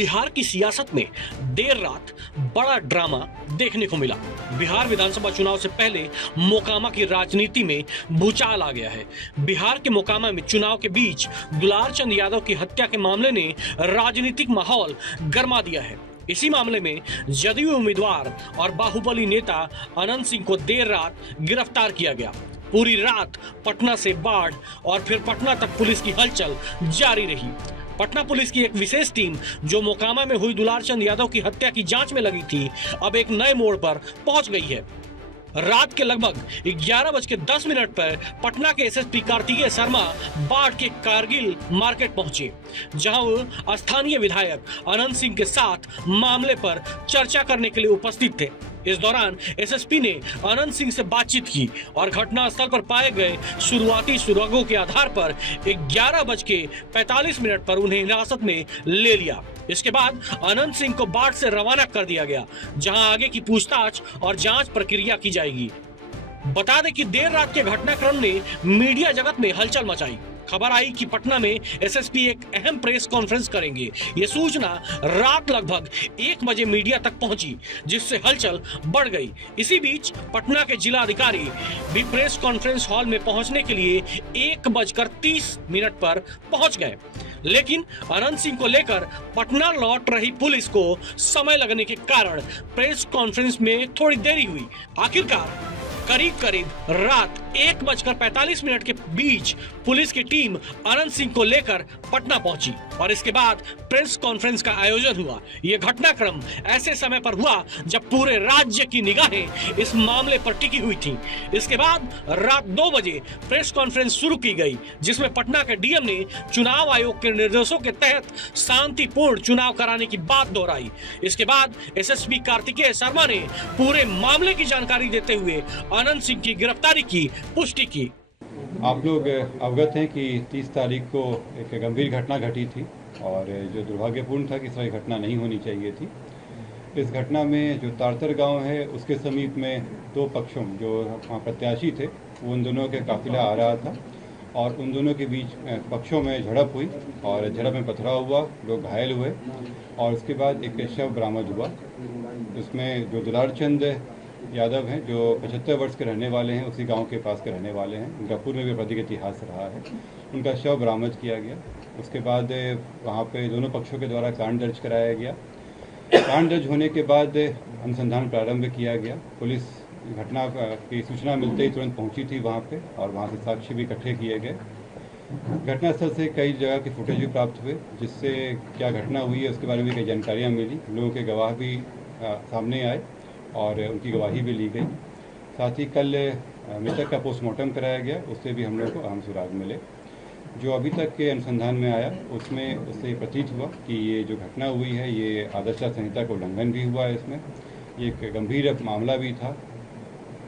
बिहार की सियासत में देर रात बड़ा ड्रामा देखने को मिला। बिहार विधानसभा चुनाव से पहले मोकामा की राजनीति में भूचाल आ गया है। बिहार के मोकामा में चुनाव के बीच दुलार चंद यादव की हत्या के मामले ने राजनीतिक माहौल गरमा दिया है। इसी मामले में जदयू उम्मीदवार और बाहुबली नेता अनंत सिंह को देर रात गिरफ्तार किया गया। पूरी रात पटना से बाढ़ और फिर पटना तक पुलिस की हलचल जारी रही। पटना पुलिस की एक विशेष टीम जो मोकामा में हुई दुलार चंद यादव की हत्या की जांच में लगी थी, अब एक नए मोड़ पर पहुंच गई है। रात के लगभग 11:10 पर पटना के एसएसपी कार्तिकेय शर्मा बाढ़ के कारगिल मार्केट पहुंचे, जहां वो स्थानीय विधायक अनंत सिंह के साथ मामले पर चर्चा करने के लिए उपस्थित थे। इस दौरान एसएसपी ने अनंत सिंह से बातचीत की और घटनास्थल पर पाए गए शुरुआती सुरागों के आधार पर 11:45 पर उन्हें हिरासत में ले लिया। इसके बाद अनंत सिंह को बाढ़ से रवाना कर दिया गया, जहां आगे की पूछताछ और जांच प्रक्रिया की जाएगी। बता दें कि देर रात के घटनाक्रम ने मीडिया जगत में हलचल मचाई। खबर आई कि पटना में एसएसपी एक अहम प्रेस कॉन्फ्रेंस करेंगे। ये सूचना रात लगभग 1 बजे मीडिया तक पहुंची, जिससे हलचल बढ़ गई। इसी बीच पटना के जिला अधिकारी भी प्रेस कॉन्फ्रेंस हॉल में पहुंचने के लिए 1:30 पर पहुंच गए, लेकिन अनंत सिंह को लेकर पटना लौट रही पुलिस को समय लगने के कारण प्रेस कॉन्फ्रेंस में थोड़ी देरी हुई। आखिरकार करीब रात 1:45 के बीच पुलिस की टीम अनंत सिंह को लेकर पटना पहुंची और इसके बाद प्रेस कॉन्फ्रेंस का आयोजन हुआ। यह घटनाक्रम ऐसे समय पर हुआ जब पूरे राज्य की निगाहें इस मामले पर टिकी हुई थी। इसके बाद रात 2 बजे प्रेस कॉन्फ्रेंस शुरू की गई, जिसमें पटना के डीएम ने चुनाव आयोग के निर्देशों के तहत शांतिपूर्ण चुनाव कराने की बात दोहराई। इसके बाद एसएसपी कार्तिकेय शर्मा ने पूरे मामले की जानकारी देते हुए अनंत सिंह की गिरफ्तारी की पुष्टि की। आप लोग अवगत हैं कि 30 तारीख को एक गंभीर घटना घटी थी और जो दुर्भाग्यपूर्ण था कि इस तरह घटना नहीं होनी चाहिए थी। इस घटना में जो तारतर गांव है उसके समीप में 2 पक्षों जो वहाँ प्रत्याशी थे, वो उन दोनों के काफिला आ रहा था और उन दोनों के बीच पक्षों में झड़प हुई और झड़प में पथराव हुआ, लोग घायल हुए और उसके बाद एक शव बरामद हुआ। उसमें जो दुलार चंद यादव हैं, जो 75 वर्ष के रहने वाले हैं, उसी गांव के पास के रहने वाले हैं, उनका पूर्व में भी आपराधिक इतिहास रहा है, उनका शव बरामद किया गया। उसके बाद वहां पे दोनों पक्षों के द्वारा कांड दर्ज कराया गया। कांड दर्ज होने के बाद अनुसंधान प्रारंभ किया गया। पुलिस घटना की सूचना मिलते ही तुरंत पहुंची थी वहाँ पे और वहाँ से साक्ष्य भी इकट्ठे किए गए। घटनास्थल से कई जगह के फुटेज भी प्राप्त हुए, जिससे क्या घटना हुई है उसके बारे में कई जानकारियाँ मिली। लोगों के गवाह भी सामने आए और उनकी गवाही भी ली गई। साथ ही कल मृतक का पोस्टमार्टम कराया गया, उससे भी हम लोग को अहम सुराग मिले। जो अभी तक के अनुसंधान में आया उसमें उससे प्रतीत हुआ कि ये जो घटना हुई है ये आदर्श संहिता का उल्लंघन भी हुआ है। इसमें ये एक गंभीर मामला भी था।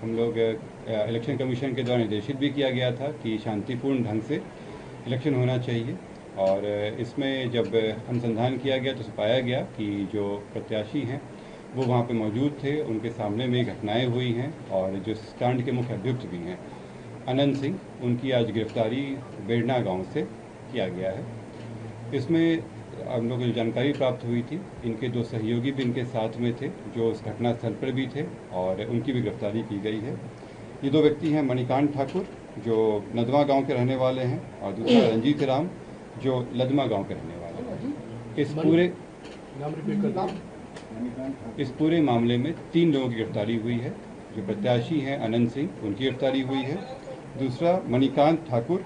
हम लोग इलेक्शन कमीशन के द्वारा निर्देशित भी किया गया था कि शांतिपूर्ण ढंग से इलेक्शन होना चाहिए और इसमें जब अनुसंधान किया गया तो पाया गया कि जो प्रत्याशी हैं वो वहाँ पे मौजूद थे, उनके सामने में घटनाएं हुई हैं और जो कांड के मुख्य अभियुक्त भी हैं अनंत सिंह, उनकी आज गिरफ्तारी बेड़ना गांव से किया गया है। इसमें हम लोग को जानकारी प्राप्त हुई थी, इनके 2 सहयोगी भी इनके साथ में थे जो उस घटनास्थल पर भी थे और उनकी भी गिरफ्तारी की गई है। ये 2 व्यक्ति हैं मणिकांत ठाकुर जो नदवा गाँव के रहने वाले हैं और दूसरा रंजीत राम जो लदमा गाँव के रहने वाले हैं। इस पूरे मामले में 3 लोगों की गिरफ्तारी हुई है। जो प्रत्याशी हैं अनंत सिंह, उनकी गिरफ्तारी हुई है। दूसरा मणिकांत ठाकुर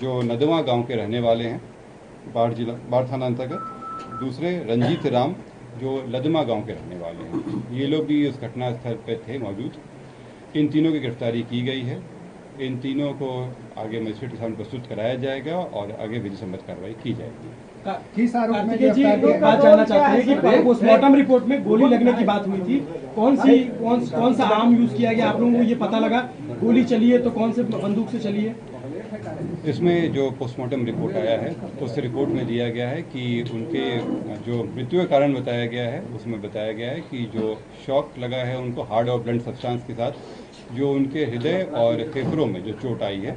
जो नदवा गांव के रहने वाले हैं, बाढ़ थाना अंतर्गत। दूसरे रंजीत राम जो लदमा गांव के रहने वाले हैं। ये लोग भी उस घटनास्थल पर थे मौजूद। इन तीनों की गिरफ्तारी की गई है। इन तीनों को आगे मजिस्ट्रेट के सामने प्रस्तुत कराया जाएगा और आगे विधि सम्मत कार्रवाई की जाएगी। किस आरोप में बात जानना चाहते हैं कि पोस्टमार्टम रिपोर्ट में गोली लगने की बात हुई थी, कौन सा आर्म यूज किया गया, आप लोगों को ये पता लगा? गोली चली है तो कौन से बंदूक से चली है? इसमें जो पोस्टमार्टम रिपोर्ट आया है उस रिपोर्ट में दिया गया है कि उनके जो मृत्यु का कारण बताया गया है उसमें बताया गया है कि जो शॉक लगा है उनको हार्ड और ब्लंट सब्सटेंस के साथ जो उनके हृदय और फेफड़ों में जो चोट आई है।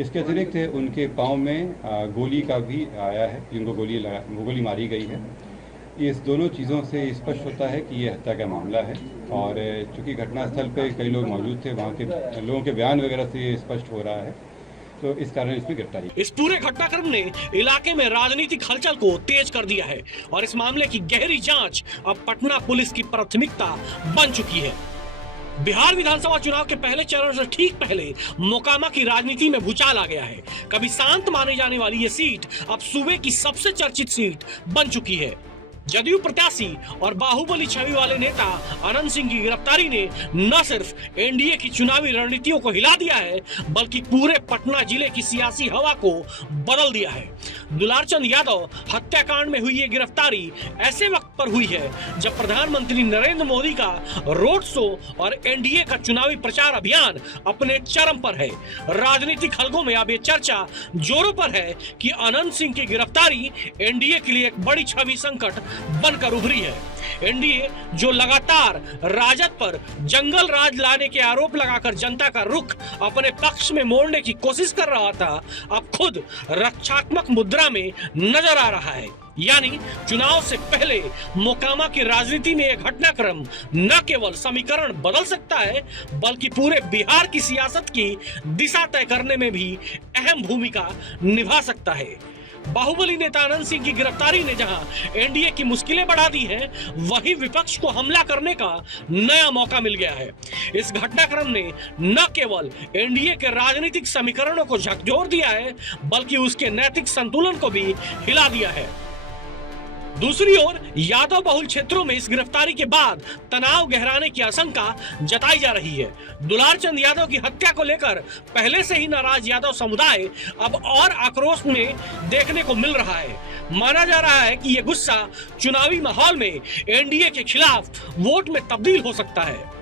इसके अतिरिक्त उनके पाँव में गोली का भी आया है, जिनको गोली मारी गई है। इस दोनों चीज़ों से स्पष्ट होता है कि ये हत्या का मामला है और चूंकि घटनास्थल पे कई लोग मौजूद थे, वहाँ के लोगों के बयान वगैरह से ये स्पष्ट हो रहा है, तो इस कारण इसमें गिरफ्तारी। इस पूरे घटनाक्रम ने इलाके में राजनीतिक हलचल को तेज कर दिया है और इस मामले की गहरी जांच अब पटना पुलिस की प्राथमिकता बन चुकी है। बिहार विधानसभा चुनाव के पहले चरण से ठीक पहले मोकामा की राजनीति में भूचाल आ गया है। कभी शांत माने जाने वाली ये सीट अब सूबे की सबसे चर्चित सीट बन चुकी है। जदयू प्रत्याशी और बाहुबली छवि वाले नेता अनंत सिंह की गिरफ्तारी ने न सिर्फ एनडीए की चुनावी रणनीतियों को हिला दिया है, बल्कि पूरे पटना जिले की सियासी हवा को बदल दिया है। दुलारचंद यादव हत्याकांड में हुई ये गिरफ्तारी ऐसे वक्त पर हुई है जब प्रधानमंत्री नरेंद्र मोदी का रोड शो और एनडीए का चुनावी प्रचार अभियान अपने चरम पर है। राजनीतिक हलकों में अब ये चर्चा जोरों पर है कि अनंत सिंह की गिरफ्तारी एनडीए के लिए एक बड़ी छवि संकट बनकर उभरी है। एनडीए जो लगातार राजद पर जंगल राज लाने के आरोप लगाकर जनता का रुख अपने पक्ष में मोड़ने की कोशिश कर रहा था, अब खुद रक्षात्मक मुद्रा में नजर आ रहा है। यानी चुनाव से पहले मोकामा की राजनीति में यह घटनाक्रम न केवल समीकरण बदल सकता है, बल्कि पूरे बिहार की सियासत की दिशा तय करने में भी अहम भूमिका निभा सकता है। बाहुबली नेता अनंत सिंह की गिरफ्तारी ने जहां एनडीए की मुश्किलें बढ़ा दी हैं, वहीं विपक्ष को हमला करने का नया मौका मिल गया है। इस घटनाक्रम ने न केवल एनडीए के राजनीतिक समीकरणों को झकझोर दिया है, बल्कि उसके नैतिक संतुलन को भी हिला दिया है। दूसरी ओर यादव बहुल क्षेत्रों में इस गिरफ्तारी के बाद तनाव गहराने की आशंका जताई जा रही है। दुलारचंद यादव की हत्या को लेकर पहले से ही नाराज यादव समुदाय अब और आक्रोश में देखने को मिल रहा है। माना जा रहा है कि ये गुस्सा चुनावी माहौल में एनडीए के खिलाफ वोट में तब्दील हो सकता है।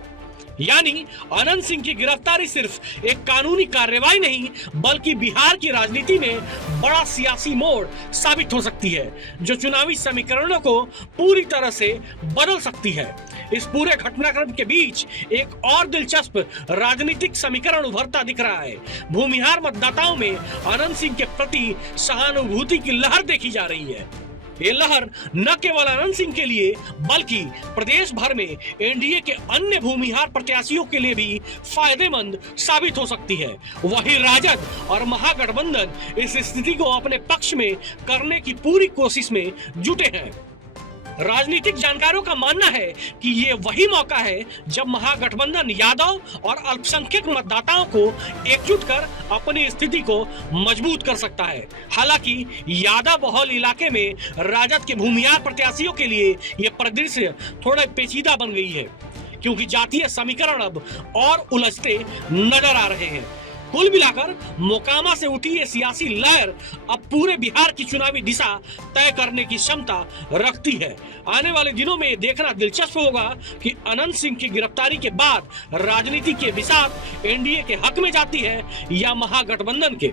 यानी अनंत सिंह की गिरफ्तारी सिर्फ एक कानूनी कार्रवाई नहीं, बल्कि बिहार की राजनीति में बड़ा सियासी मोड़ साबित हो सकती है, जो चुनावी समीकरणों को पूरी तरह से बदल सकती है। इस पूरे घटनाक्रम के बीच एक और दिलचस्प राजनीतिक समीकरण उभरता दिख रहा है। भूमिहार मतदाताओं में अनंत सिंह के प्रति सहानुभूति की लहर देखी जा रही है। ये लहर न केवल अनंत सिंह के लिए, बल्कि प्रदेश भर में एनडीए के अन्य भूमिहार प्रत्याशियों के लिए भी फायदेमंद साबित हो सकती है। वहीं राजद और महागठबंधन इस स्थिति को अपने पक्ष में करने की पूरी कोशिश में जुटे हैं। राजनीतिक जानकारों का मानना है कि ये वही मौका है जब महागठबंधन यादव और अल्पसंख्यक मतदाताओं को एकजुट कर अपनी स्थिति को मजबूत कर सकता है। हालांकि यादव बहुल इलाके में राजद के भूमिहार प्रत्याशियों के लिए ये परिदृश्य थोड़ा पेचीदा बन गई है, क्योंकि जातीय समीकरण अब और उलझते नजर आ रहे हैं। कुल मिलाकर मोकामा से उठी ये सियासी लहर अब पूरे बिहार की चुनावी दिशा तय करने की क्षमता रखती है। आने वाले दिनों में देखना दिलचस्प होगा कि अनंत सिंह की गिरफ्तारी के बाद राजनीति के बिसात एनडीए के हक में जाती है या महागठबंधन के।